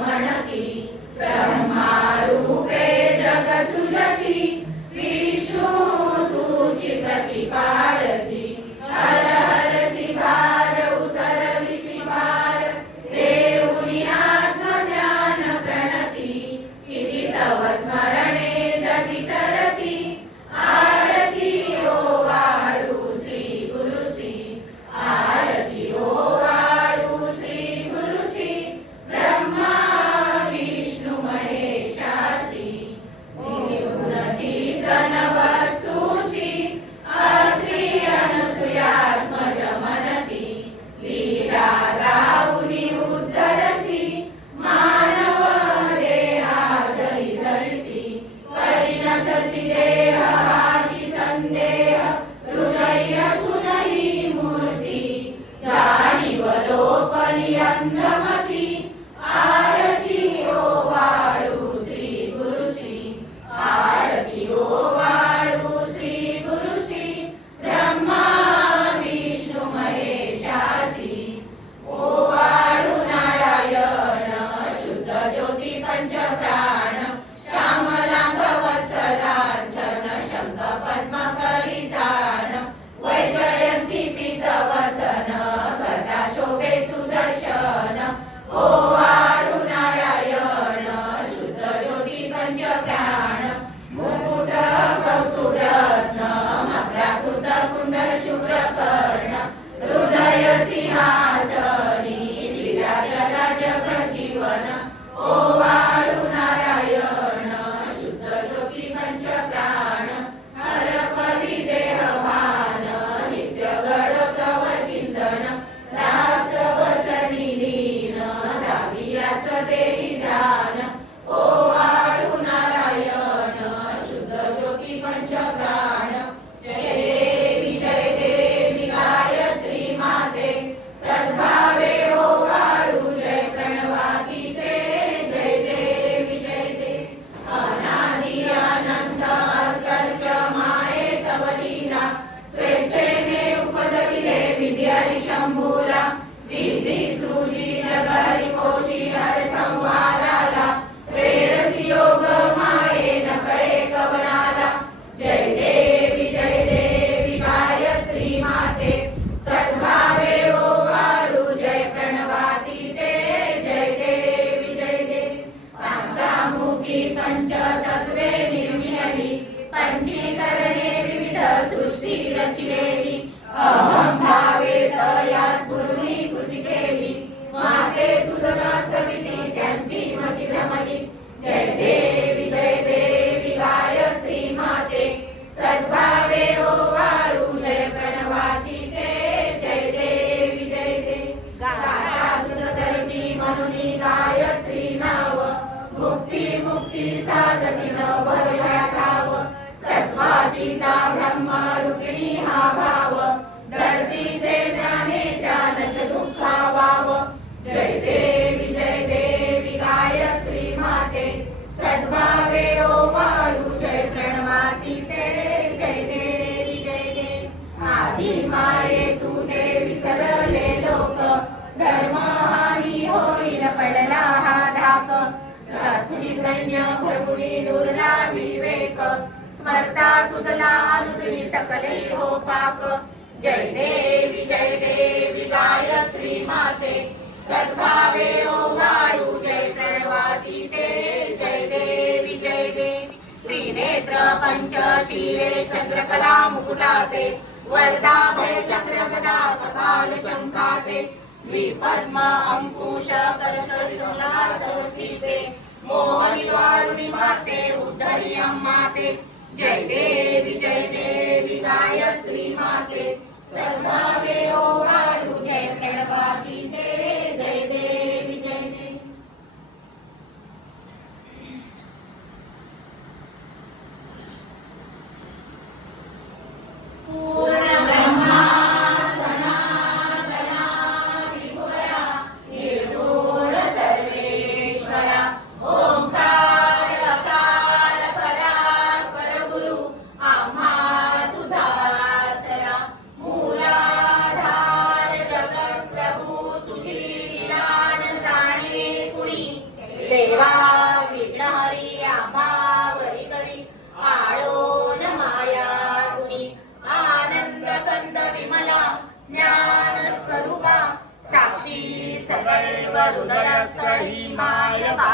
म्हणसी ब्रह्मारूपे जगसृजसी विष्णू तुझी प्रतिपाडसी हर हरसी भार उतरविसी भार देऊनी आत्मज्ञान प्रणती किती तव स्मरणे जगी तरती आरती ओवाळू श्री गुरुसी आरती ओवाळू श्री गुरुसी ब्रह्मा विष्णु महेशासी निर्गुण चिंतन वस्तुसी अत्रि अनसूयात्मज मनती लीला गाऊनी उद्धरसी मानव देहाजरी धरिसी परिणससी देहाची संदेह हृदय सुनही मूर्ती जाणीव लोपली अंधमती आरती ओवाळू श्री गुरुसी आरती ओवाळू श्री गुरुसी ब्रह्मा विष्णु महेशासी ओवाळू नारायण शुद्ध ज्योती पंचप्राण श्यामलांग वत्सलांछन शंख पद्म करी जाण वैजयंती पीत वसन गदा शोभे सुदर्शन ओवाळू नारायण शुद्ध ज्योती पंचप्राण मुकुट कस्तुरत्न मकराकृत कुंडल शुभ्र कर्ण हृदय सिंहासनी विराजला जगजीवन ओवाळू नारायण शुद्ध ज्योती पंचप्राण हर परी देह भान नित्य गड तव चिंतन दास वचनी लीन दावियाच देही ध्यान ओवाळू नारायण शुद्ध ज्योती पंचप्राण जय देवी गायत्री माते सद्भावे ओवाळू जय प्रणवातीते जय देवी अनादि अनंत अतर्क्य माये तव लीला स्वेच्छेने उपजविले विधी हरी शंभूला विधी सृजी जगहरी पोषी हर संहाराला प्रेरसी योग माये नकळे कवनाला जय देवी गायत्री माते सद्भावे ओवाळू जय प्रणवातीते जय देवी पंचामुखी पंचतत्वे निर्मिली पंचीकरणे विविध सृष्टी रचिलेली अहं भावे तया स्फुरणी कृती केली माते तुझं स्तविती त्यांची मती भ्रमली जय देवी गायत्री माते सद्भावे ओवाळू जय प्रणवातीते जय देवी गाता तुझ धरणी म्हणून गायत्री नाव मुक्ती साधती नवया ठाव सत्वातीता ब्रह्मरूपिणी हा भाव धरतीचे ज्ञाने जानच दुःखावाव जय देवी गायत्री माते सद्भावे ओवाळू जय प्रणवातीते जय देवी आधी माये तू देवी सरले लोक धर्म हानी होईल पडला हा धाक रासुरी कन्या प्रभुनी दुर्ला विवेक स्मरता तुझला अनुदरी सकले हो पाक जय देवी गायत्री माते सद्भावे ओवाळू जय प्रणवातीते जय देवी त्रिनेत्र पंचशीले चंद्रकला मुकुटाते वरदाभय चक्र गदा कपाल शंखाते द्विपद्म अंकुश करकरुणा सरसीते मोहनी वारुणी माते उद्धरी अम्माते जय देवी गायत्री माते सद्भावे ओवाळू जय प्रणवातीते जय देवी पूर्ण ब्रह्मा सनातना त्रिपुरा निर्गुण सर्वेश्वरा ओंकार अकार परात्पर गुरु आम्हा तुझा सदैव हृदयस्य हि मायता